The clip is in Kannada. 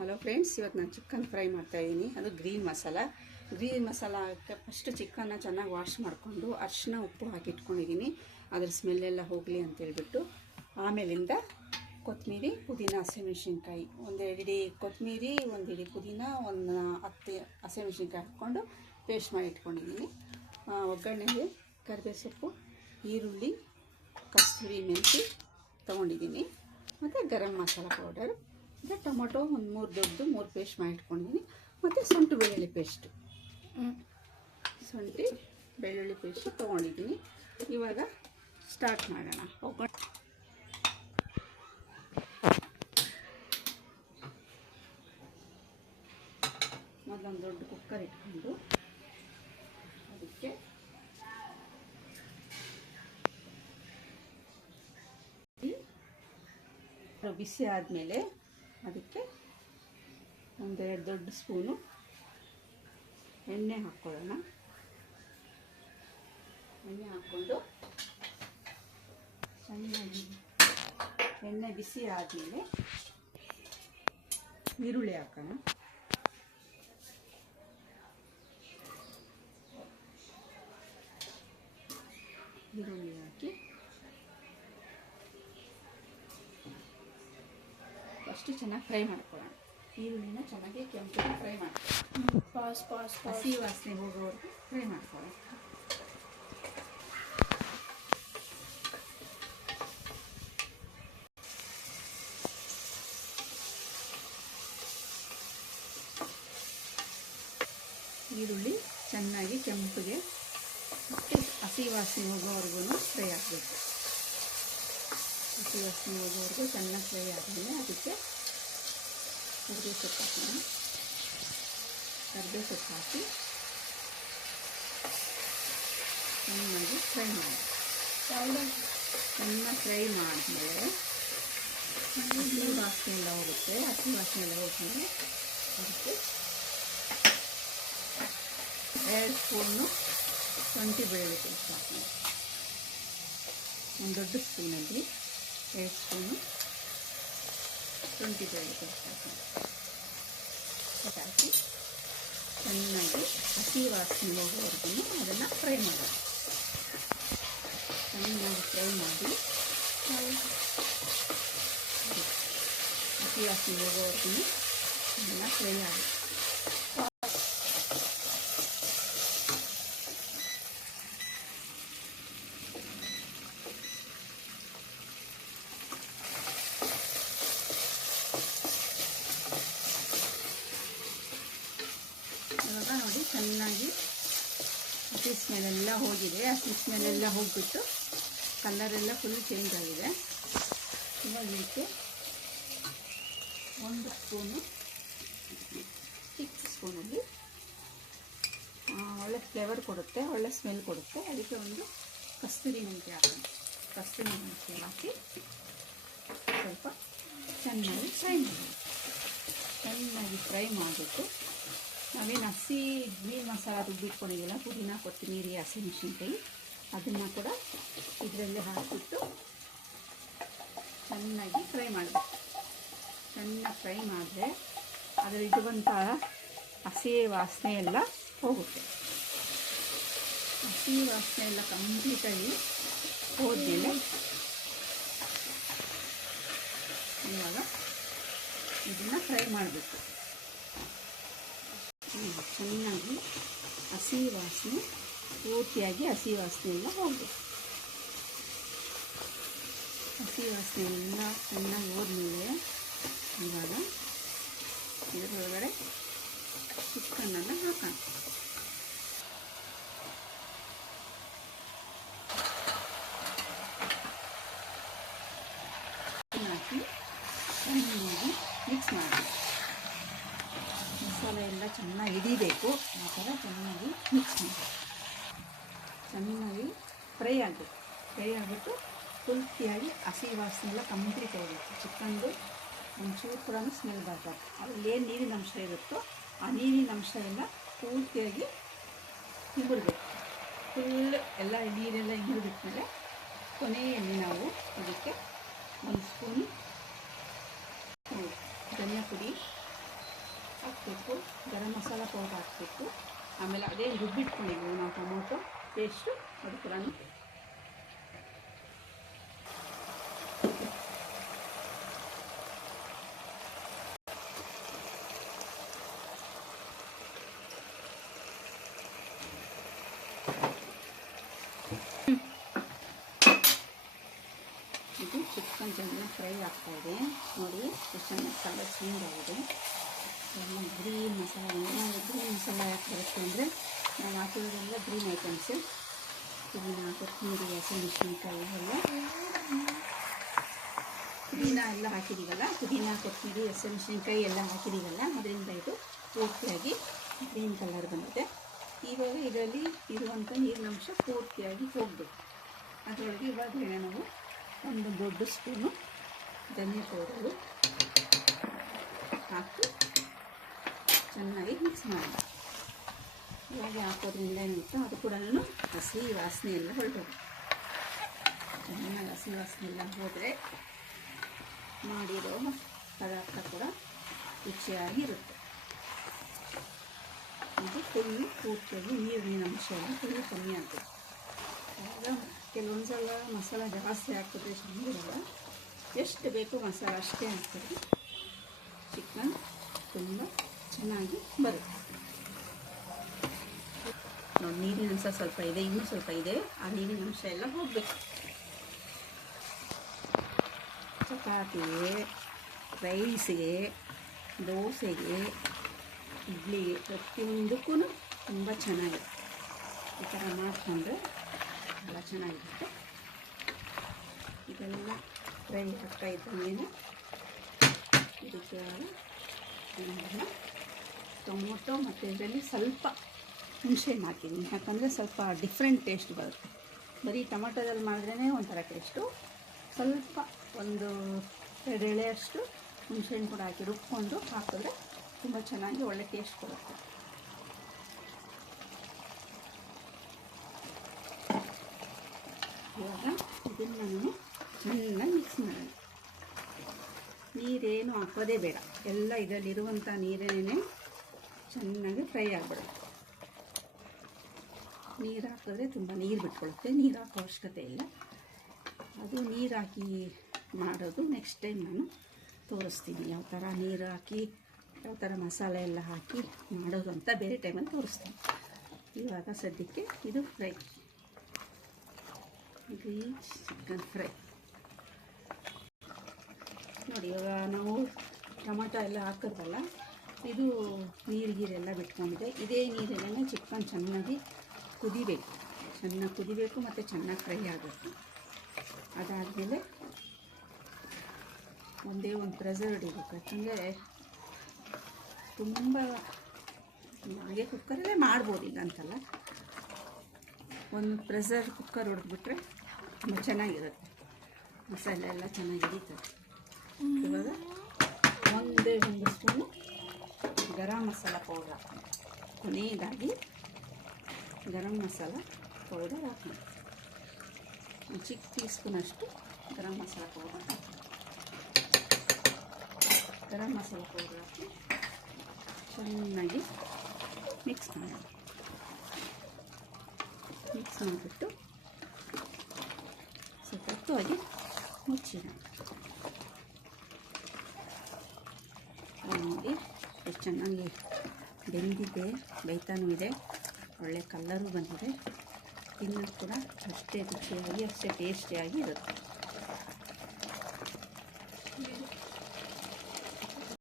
ಹಲೋ ಫ್ರೆಂಡ್ಸ್, ಇವತ್ತು ನಾನು ಚಿಕನ್ ಫ್ರೈ ಮಾಡ್ತಾಯಿದ್ದೀನಿ. ಅದು ಗ್ರೀನ್ ಮಸಾಲಕ್ಕೆ ಫಸ್ಟು ಚಿಕನ್ನ ಚೆನ್ನಾಗಿ ವಾಶ್ ಮಾಡಿಕೊಂಡು ಅರಿಶಿನ ಉಪ್ಪು ಹಾಕಿ ಇಟ್ಕೊಂಡಿದ್ದೀನಿ. ಅದ್ರ ಸ್ಮೆಲ್ಲೆಲ್ಲ ಹೋಗಲಿ ಅಂತೇಳ್ಬಿಟ್ಟು ಆಮೇಲಿಂದ ಕೊತ್ತಂಬರಿ, ಪುದೀನ, ಹಸಿಮೆಣ್ಸಿನ್ಕಾಯಿ, ಒಂದು ಹಿಡಿ ಕೊತ್ತಂಬರಿ, ಒಂದು ಹಿಡಿ ಪುದೀನ, ಒಂದು 10 ಹಸಿಮೆಣ್ಸಿನ್ಕಾಯಿ ಹಾಕ್ಕೊಂಡು ಪೇಸ್ಟ್ ಮಾಡಿ ಇಟ್ಕೊಂಡಿದ್ದೀನಿ. ಒಗ್ಗರಣೆಗೆ ಕರಿಬೇವು ಸೊಪ್ಪು, ಈರುಳ್ಳಿ, ಕಸ್ತೂರಿ ಮೆಂತಿ ತೊಗೊಂಡಿದ್ದೀನಿ, ಮತ್ತು ಗರಂ ಮಸಾಲ ಪೌಡರ್, ಮತ್ತು ಟೊಮೊಟೊ ಒಂದು 3 ಪೇಸ್ಟ್ ಮಾಡಿ ಇಟ್ಕೊಂಡಿದ್ದೀನಿ, ಮತ್ತು ಶುಂಠಿ ಬೆಳ್ಳುಳ್ಳಿ ಪೇಸ್ಟ್ ತೊಗೊಂಡಿದ್ದೀನಿ. ಇವಾಗ ಸ್ಟಾರ್ಟ್ ಮಾಡೋಣ. ಮೊದಲೊಂದು ದೊಡ್ಡ ಕುಕ್ಕರ್ ಇಟ್ಕೊಂಡು ಅದಕ್ಕೆ ಬಿಸಿ ಆದಮೇಲೆ ಅದಕ್ಕೆ ಒಂದೆರಡು ದೊಡ್ಡ ಸ್ಪೂನು ಎಣ್ಣೆ ಹಾಕ್ಕೊಳ್ಳೋಣ. ಎಣ್ಣೆ ಹಾಕ್ಕೊಂಡು ಚೆನ್ನಾಗಿ ಎಣ್ಣೆ ಬಿಸಿ ಆದಮೇಲೆ ಈರುಳ್ಳಿ ಹಾಕೋಣ. ಈರುಳ್ಳಿ ಹಾಕಿ ಫಸ್ಟು ಚೆನ್ನಾಗಿ ಫ್ರೈ ಮಾಡ್ಕೊಳ್ಳೋಣ. ಈರುಳ್ಳಿನ ಚೆನ್ನಾಗಿ ಕೆಂಪಗೆ ಫ್ರೈ ಮಾಡ್ಕೊಳ್ಳೋಣ. ಹಸಿ ವಾಸನೆ ಹೋಗೋವರೆಗೂ ಫ್ರೈ ಮಾಡ್ಕೊಳ್ಳೋಣ. ಈರುಳ್ಳಿ ಚೆನ್ನಾಗಿ ಕೆಂಪಗೆ ಮತ್ತು ಹಸಿ ವಾಸನೆ ಹೋಗೋವರೆಗೂ ಫ್ರೈ ಆಗಬೇಕು. ಹಸಿ ವಾಸನೆ ಹೋಗೋವರೆಗೂ ಚೆನ್ನಾಗಿ ಫ್ರೈ ಆದಮೇಲೆ ಅದಕ್ಕೆ ಕರಿಬೇವು ಸೊಪ್ಪು ಹಾಕೋಣ. ಕರಿಬೇವು ಸೊಪ್ಪು ಹಾಕಿ ಚೆನ್ನಾಗಿ ಫ್ರೈ ಮಾಡಿ. ಚೆನ್ನಾಗಿ ಫ್ರೈ ಮಾಡಿದ್ಮೇಲೆ ಹಸಿ ವಾಸನೆ ಎಲ್ಲ ಹೋಗುತ್ತೆ. ಹಸಿ ವಾಸನೆ ಎಲ್ಲ ಹೋದ್ಮೇಲೆ ಅದಕ್ಕೆ 2 ಸ್ಪೂನು ಶುಂಠಿ ಬೆಳ್ಳುಳ್ಳಿ ಪೇಸ್ಟ್ ಹಾಕೋಣ. ಒಂದು ದೊಡ್ಡ ಸ್ಪೂನಲ್ಲಿ 2 ಸ್ಪೂನು ಶುಂಠಿ ಬೆಳ್ಳುಳ್ಳಿ ಪೇಸ್ಟ್ ಹಾಕಿ ಚೆನ್ನಾಗಿ ಹಸಿ ವಾಸನೆ ಹೋಗೋವರೆಗೂ ಅದನ್ನು ಫ್ರೈ ಮಾಡೋಣ. ಚೆನ್ನಾಗಿ ಫ್ರೈ ಮಾಡಿ ಹಸಿ ವಾಸನೆ ಹೋಗೋವರೆಗೂ ಅದನ್ನು ಫ್ರೈ ಆಗುತ್ತೆ. ಇವಾಗ ನೋಡಿ ಚೆನ್ನಾಗಿ ಹಸಿ ಸ್ಮೆಲ್ಲೆಲ್ಲ ಹೋಗಿದೆ. ಹಸಿ ಸ್ಮೆಲ್ಲೆಲ್ಲ ಹೋಗಿಬಿಟ್ಟು ಕಲರೆಲ್ಲ ಫುಲ್ ಚೇಂಜ್ ಆಗಿದೆ. ಇವಾಗ ಇದಕ್ಕೆ 1 ಸ್ಪೂನು, ಚಿಕ್ಕ ಸ್ಪೂನಲ್ಲಿ ಒಳ್ಳೆ ಫ್ಲೇವರ್ ಕೊಡುತ್ತೆ, ಒಳ್ಳೆ ಸ್ಮೆಲ್ ಕೊಡುತ್ತೆ. ಅದಕ್ಕೆ ಒಂದು ಕಸ್ತೂರಿ ಮೆಂತ್ಯ ಹಾಕೋಣ. ಕಸ್ತೂರಿ ಮೆಂತ್ಯ ಹಾಕಿ ಸ್ವಲ್ಪ ಚೆನ್ನಾಗಿ ಫ್ರೈ ಮಾಡಿಬಿಟ್ಟು ನಾವೇನು ಹಸಿ ಗ್ರೀನ್ ಮಸಾಲ ರುಬ್ಬಿಟ್ಕೊಂಡಿದ್ದಿಲ್ಲ, ಪುದೀನ, ಕೊತ್ತಂಬರಿ, ಹಸಿಮೆಣ್ಸಿನ್ಕಾಯಿ, ಅದನ್ನು ಕೂಡ ಇದರಲ್ಲಿ ಹಾಕಿಬಿಟ್ಟು ಚೆನ್ನಾಗಿ ಫ್ರೈ ಮಾಡಬೇಕು. ಚೆನ್ನಾಗಿ ಫ್ರೈ ಮಾಡಿದ್ರೆ ಅದರ ಇರುವಂಥ ಹಸಿ ವಾಸನೆ ಎಲ್ಲ ಹೋಗುತ್ತೆ. ಹಸಿ ವಾಸನೆ ಎಲ್ಲ ಕಂಪ್ಲೀಟಾಗಿ ಹೋದ್ಮೇಲೆ ಇವಾಗ ಇದನ್ನು ಫ್ರೈ ಮಾಡಬೇಕು. ಚೆನ್ನಾಗಿ ಹಸಿ ವಾಸನೆ ಪೂರ್ತಿಯಾಗಿ ಹಸಿ ವಾಸನೆ ಎಲ್ಲ ಹೋಗಬೇಕು. ಹಸಿ ವಾಸನೆ ಎಲ್ಲ ಚೆನ್ನಾಗಿ ಹೋದ್ಮೇಲೆ ಇವಾಗ ಇದರೊಳಗಡೆ ಚಿಕನನ್ನು ಹಾಕೋಣ. ಹಾಕಿ ಚೆನ್ನಾಗಿ ಮಿಕ್ಸ್ ಮಾಡಿ. ಮಸಾಲೆ ಎಲ್ಲ ಚೆನ್ನಾಗಿ ಹಿಡಿಬೇಕು. ಆ ಥರ ಚೆನ್ನಾಗಿ ಮಿಕ್ಸ್ ಮಾಡಿ ಚೆನ್ನಾಗಿ ಫ್ರೈ ಆಗಬೇಕು. ಫ್ರೈ ಆಗಿಬಿಟ್ಟು ಪೂರ್ತಿಯಾಗಿ ಹಸಿ ವಾಸನೆ ಎಲ್ಲ ಕಂಪ್ಲೀಟ್ ಹೋಗಬೇಕು. ಚಿಕನ್ದು ಒಂಚೂರು ಕೂಡ ಸ್ಮೆಲ್ ಬರಬಾರ್ದು. ಅದರಲ್ಲಿ ಏನು ನೀರಿನ ಅಂಶ ಇರುತ್ತೋ ಆ ನೀರಿನ ಅಂಶ ಎಲ್ಲ ಪೂರ್ತಿಯಾಗಿ ಹಿಂಬಿಡ್ಬೇಕು. ಫುಲ್ ಎಲ್ಲ ನೀರೆಲ್ಲ ಹಿಂಬಿಟ್ಮೇಲೆ ಕೊನೆಯಲ್ಲಿ ನಾವು ಅದಕ್ಕೆ 1 ಸ್ಪೂನ್ ಧನಿಯಾ ಪುಡಿ, ಹಾಕಬೇಕು, ಗರಂ ಮಸಾಲ ಪೌಡರ್ ಹಾಕಬೇಕು. ಆಮೇಲೆ ಅದೇ ರುಬ್ಬಿಟ್ಕೊಂಡಿದ್ದೀವಿ ನಾವು ಟೊಮೊಟೊ ಪೇಸ್ಟು, ಅದು ಕೂಡ ಇದು ಚಿಕನ್ ಚೆನ್ನಾಗಿ ಫ್ರೈ ಆಗ್ತಾಯಿದೆ ನೋಡಿ, ಎಷ್ಟು ಚೆನ್ನಾಗಿ ಕಲರ್ ಚೇಂಜ್ ಆಗಿದೆ. ಗ್ರೀನ್ ಮಸಾಲ, ಗ್ರೀನ್ ಮಸಾಲ ಯಾಕೆ ಬರುತ್ತೆ ಅಂದರೆ ನಾವು ಹಾಕಿರೋದೆಲ್ಲ ಗ್ರೀನ್ ಐಟಮ್ಸು. ಪುದೀನ, ಕೊತ್ತಂಬರಿ, ಹಸಿಮೆಣಸಿನ್ಕಾಯಿ ಪುದೀನ ಎಲ್ಲ ಹಾಕಿದ್ದೀವಲ್ಲ, ಪುದೀನ, ಕೊತ್ತಂಬರಿ, ಹಸಿಮೆಣಸಿನ್ಕಾಯಿ ಎಲ್ಲ ಹಾಕಿದ್ದೀವಲ್ಲ, ಅದರಿಂದ ಇದು ಪೂರ್ತಿಯಾಗಿ ಗ್ರೀನ್ ಕಲರ್ ಬಂದಿದೆ. ಇವಾಗ ಇದರಲ್ಲಿ ಇರುವಂಥ ನೀರಿನಂಶ ಪೂರ್ತಿಯಾಗಿ ಹೋಗಬೇಕು. ಅದರೊಳಗೆ ಇವಾಗ ನಾವು ಒಂದು ದೊಡ್ಡ ಸ್ಪೂನು ಧನಿಯಾ ಪೌಡರು ಹಾಕಿ ಚೆನ್ನಾಗಿ ಮಿಕ್ಸ್ ಮಾಡೋಣ. ಇವಾಗ ಹಾಕೋದ್ರಿಂದ ಏನಿತ್ತು ಅದು ಕೂಡ ಹಸಿ ವಾಸನೆ ಎಲ್ಲ ಹೊರಟೋದು. ಚೆನ್ನಾಗಿ ಹಸಿ ವಾಸನೆ ಎಲ್ಲ ಹೋದರೆ ಮಾಡಿರೋ ಪದಾರ್ಥ ಕೂಡ ರುಚಿಯಾಗಿರುತ್ತೆ. ಇದು ಪೂರ್ತಿಯಾಗಿ ನೀರಿನ ಅಂಶ ಎಲ್ಲ ಕಮ್ಮಿ ಆಗ್ತದೆ. ಆಗ ಕೆಲವೊಂದು ಸಲ ಮಸಾಲ ಜಾಸ್ತಿ ಹಾಕಿದ್ರೆ ಚೆನ್ನಾಗಿರಲ್ಲ. ಎಷ್ಟು ಬೇಕು ಮಸಾಲ ಅಷ್ಟೇ ಹಾಕ್ತಾರೆ, ಚಿಕನ್ ತುಂಬ ಚೆನ್ನಾಗಿ ಬರುತ್ತೆ. ನೋಡಿ, ನೀರಿನ ಅಂಶ ಸ್ವಲ್ಪ ಇದೆ, ಇನ್ನೂ ಸ್ವಲ್ಪ ಇದೆ. ಆ ನೀರಿನ ಅಂಶ ಎಲ್ಲ ಹೋಗಬೇಕು. ಚಪಾತಿಗೆ, ರೈಸ್ಗೆ, ದೋಸೆಗೆ, ಇಡ್ಲಿಗೆ, ಪ್ರತಿಯೊಂದಕ್ಕೂ ತುಂಬ ಚೆನ್ನಾಗಿದೆ. ಈ ಥರ ಮಾಡಿಕೊಂಡ್ರೆ ಎಲ್ಲ ಚೆನ್ನಾಗಿರುತ್ತೆ. ಇದೆಲ್ಲ ಫ್ರೈ ಆಗ್ತಾ ಇದ್ದಂಗೆ ಇದಕ್ಕೆ ಟೊಮೊಟೊ ಮತ್ತು ಇದರಲ್ಲಿ ಸ್ವಲ್ಪ ಹುಣಸೆಹಣ್ಣು ಹಾಕಿದ್ದೀನಿ. ಯಾಕಂದರೆ ಸ್ವಲ್ಪ ಡಿಫ್ರೆಂಟ್ ಟೇಸ್ಟ್ ಬರುತ್ತೆ. ಬರೀ ಟೊಮೊಟೊದಲ್ಲಿ ಮಾಡಿದ್ರೇ ಒಂಥರ ಟೇಸ್ಟು. ಸ್ವಲ್ಪ ಒಂದು 2 ಎಳೆಯಷ್ಟು ಹುಣಸೆಹಣ್ಣು ಕೂಡ ಹಾಕಿ ರುಬ್ಕೊಂಡು ಹಾಕಿದ್ರೆ ತುಂಬ ಚೆನ್ನಾಗಿ ಒಳ್ಳೆ ಟೇಸ್ಟ್ ಬರುತ್ತೆ. ಇವಾಗ ಇದನ್ನು ನಾನು ಚೆನ್ನಾಗಿ ಮಿಕ್ಸ್ ಮಾಡೋಣ. ನೀರೇನು ಹಾಕೋದೇ ಬೇಡ, ಎಲ್ಲ ಇದರಲ್ಲಿರುವಂಥ ನೀರೇನೇ ಚೆನ್ನಾಗಿ ಫ್ರೈ ಆಗಿಬಿಡುತ್ತೆ. ನೀರು ಹಾಕಿದ್ರೆ ತುಂಬ ನೀರು ಬಿಟ್ಕೊಳ್ಳುತ್ತೆ, ನೀರು ಹಾಕೋ ಅವಶ್ಯಕತೆ ಇಲ್ಲ. ಅದು ನೀರು ಹಾಕಿ ಮಾಡೋದು ನೆಕ್ಸ್ಟ್ ಟೈಮ್ ನಾನು ತೋರಿಸ್ತೀನಿ. ಯಾವ ಥರ ನೀರು ಹಾಕಿ, ಯಾವ ಥರ ಮಸಾಲೆ ಎಲ್ಲ ಹಾಕಿ ಮಾಡೋದು ಅಂತ ಬೇರೆ ಟೈಮಲ್ಲಿ ತೋರಿಸ್ತೀನಿ. ಇವಾಗ ಸದ್ಯಕ್ಕೆ ಇದು ಫ್ರೈ, ಗ್ರೀನ್ ಚಿಕನ್ ಫ್ರೈ ನೋಡಿ. ಇವಾಗ ನಾವು ಟೊಮೊಟೊ ಎಲ್ಲ ಹಾಕಿದ್ವಲ್ಲ, ಇದು ನೀರಿಗೆಲ್ಲ ಬಿಟ್ಕೊಂಡಿದೆ. ಇದೇ ನೀರಲ್ಲೇ ಚಿಕನ್ ಚೆನ್ನಾಗಿ ಕುದಿಬೇಕು, ಮತ್ತು ಚೆನ್ನಾಗಿ ಫ್ರೈ ಆಗುತ್ತೆ. ಅದಾದಮೇಲೆ ಒಂದೇ ಒಂದು ಪ್ರೆಷರ್ ಹಿಡಿಬೇಕು. ಯಾಕಂದರೆ ತುಂಬ ಹಾಗೆ ಕುಕ್ಕರಲ್ಲೇ ಮಾಡ್ಬೋದು, ಈಗ ಅಂತಲ್ಲ. ಒಂದು ಪ್ರೆಷರ್ ಕುಕ್ಕರ್ ಹೊಡೆದ್ಬಿಟ್ರೆ ತುಂಬ ಚೆನ್ನಾಗಿರುತ್ತೆ, ಮಸಾಲೆ ಎಲ್ಲ ಚೆನ್ನಾಗಿ ಹಿಡಿತದೆ. ಇವಾಗ ಒಂದೇ ಒಂದು ಸ್ಪೂನು ಗರಂ ಮಸಾಲ ಪೌಡರ್ ಹಾಕೋಣ. ಕೊನೆಯದಾಗಿ ಗರಂ ಮಸಾಲ ಪೌಡರ್ ಹಾಕೋಣ. ಒಂದು ಚಿಕ್ಕ ಟೀಸ್ಪೂನಷ್ಟು ಗರಂ ಮಸಾಲ ಪೌಡರ್ ಹಾಕಿ, ಗರಂ ಮಸಾಲ ಪೌಡರ್ ಹಾಕಿ ಚೆನ್ನಾಗಿ ಮಿಕ್ಸ್ ಮಾಡೋಣ. ಮಿಕ್ಸ್ ಮಾಡಿಬಿಟ್ಟು ಸ್ವಲ್ಪ ಹೊತ್ತು ಮುಚ್ಚಿಡೋಣ. ನೋಡಿ ಎಷ್ಟು ಚೆನ್ನಾಗಿ ಬೆಂದಿದೆ, ಬೇಯ್ತಾನೂ ಇದೆ, ಒಳ್ಳೆ ಕಲ್ಲರು ಬಂದಿದೆ. ತಿನ್ನೋದು ಕೂಡ ಅಷ್ಟೇ ರುಚಿಯಾಗಿ, ಅಷ್ಟೇ ಟೇಸ್ಟಿಯಾಗಿ ಇರುತ್ತೆ.